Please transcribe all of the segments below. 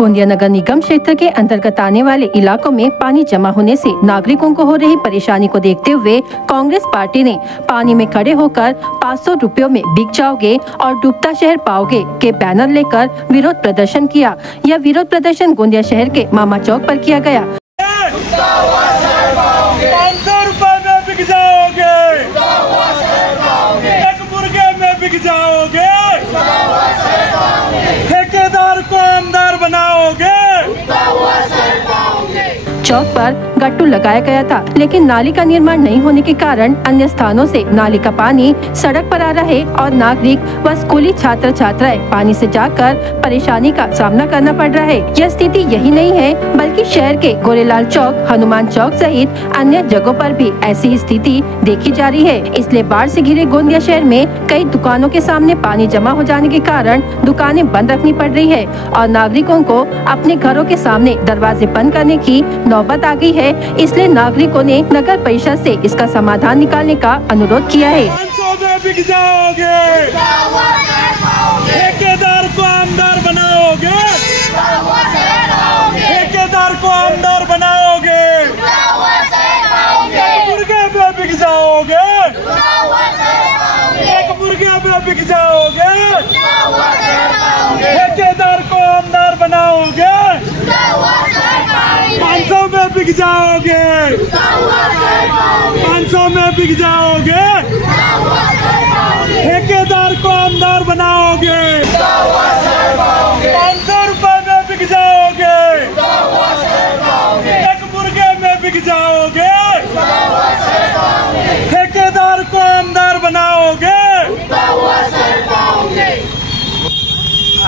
गोंदिया नगर निगम क्षेत्र के अंतर्गत आने वाले इलाकों में पानी जमा होने से नागरिकों को हो रही परेशानी को देखते हुए कांग्रेस पार्टी ने पानी में खड़े होकर 500 रुपयों में बिक जाओगे और डूबता शहर पाओगे के बैनर लेकर विरोध प्रदर्शन किया। यह विरोध प्रदर्शन गोंदिया शहर के मामा चौक पर किया गया। 500 रुपए में बिक जाओगे, एक मुर्गे में बिक जाओगे, ठेकेदार को आमदार बनाओगे। चौक पर गट्टू लगाया गया था, लेकिन नाली का निर्माण नहीं होने के कारण अन्य स्थानों से नाली का पानी सड़क पर आ रहा है और नागरिक व स्कूली छात्र छात्राएं पानी से जाकर परेशानी का सामना करना पड़ रहा है। यह स्थिति यही नहीं है, बल्कि शहर के गोरेलाल चौक, हनुमान चौक सहित अन्य जगहों पर भी ऐसी स्थिति देखी जा रही है। इसलिए बाढ़ से घिरे गोंदिया शहर में कई दुकानों के सामने पानी जमा हो जाने के कारण दुकानें बंद रखनी पड़ रही है और नागरिकों को अपने घरों के सामने दरवाजे बंद करने की नौबत आ गई है। इसलिए नागरिकों ने नगर परिषद से इसका समाधान निकालने का अनुरोध किया है। 500 में बिक जाओगे, ठेकेदार को आमदार बनाओगे, ठेकेदार को आमदार बनाओगे, मुर्गे में बिक जाओगे, एक मुर्गे में बिक जाओगे, ठेकेदार को आमदार बनाओगे, 500 में बिक जाओगे, 500 में बिक जाओगे, ठेकेदार को आमदार बनाओगे, 500 रुपए में बिक जाओगे, एक मुर्गे में बिक जाओगे, ठेकेदार को आमदार बनाओगे।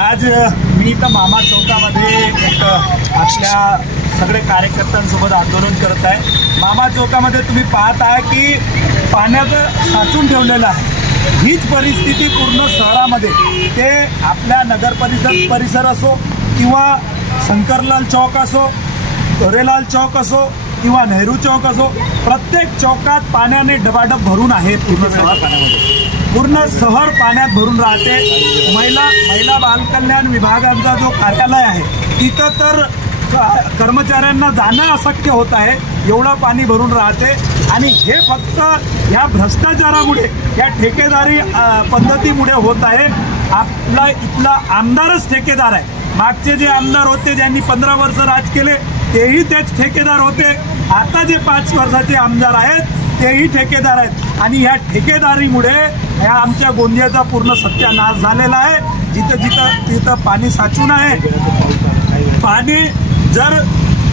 आज मी इथं मामा चौकामध्ये एक आपल्या सगळे कार्यकर्त्यांसोबत आंदोलन करत आहे। मामा चौकामध्ये तुम्ही पाहत आहे की पाण्याचं साचून ठेवलेलं आहे। हीच परिस्थिती पूर्ण शहरामध्ये, ते आपल्या नगर परिसर असो किंवा शंकरलाल चौक असो, गोरेलाल चौक असो किंवा नेहरू चौक असो, प्रत्येक चौकात पाण्याने डबाडब भरून आहे। पूर्ण शहर पाण्यात भरून राहते। महिला बालकल्याण विभागाचा जो कार्यालय आहे तिथं तर कर्मचाऱ्यांना जाणं अशक्य होत आहे, एवढं पाणी भरून राहते। आणि हे फक्त या भ्रष्टाचारामुळे, या ठेकेदारी पद्धतीमुळे होत आहे। आपला इथला आमदारच ठेकेदार आहे। मागचे जे आमदार होते ज्यांनी 15 वर्ष राज केले तेही तेच ठेकेदार होते। आता जे 5 वर्षाचे आमदार आहेत तेही ठेकेदार आहेत आणि या ठेकेदारीमुळे या आमच्या गोंदियाचा पूर्ण सत्यानाश झालेला आहे। जिथं पाणी साचून आहे, पाणी जर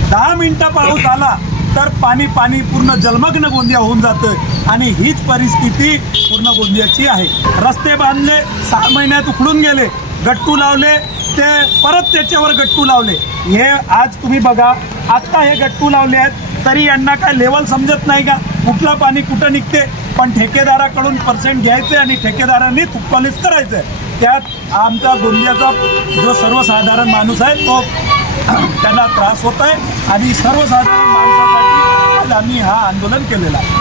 10 मिनिटं पाऊस आला तर पाणी पूर्ण जलमग्न गोंदिया होऊन जातं आणि हीच परिस्थिती पूर्ण गोंदियाची आहे। रस्ते बांधले, 6 महिन्यात उखडून गेले, गट्टू लावले, ते परत त्याच्यावर गट्टू लावले। हे आज तुम्ही बघा, आता हे गट्टू लावले आहेत तरी यांना काय लेवल समजत नाही का, कुठलं पाणी कुठं निघते। पण ठेकेदाराकडून पर्सेंट घ्यायचे आणि ठेकेदारांनी थुकपालीच करायचं। त्यात आमचा गोंदियाचा जो सर्वसाधारण माणूस आहे तो त्यांना त्रास होत आहे आणि सर्वसाधारण माणसासाठी आज आम्ही हा आंदोलन केलेला आहे।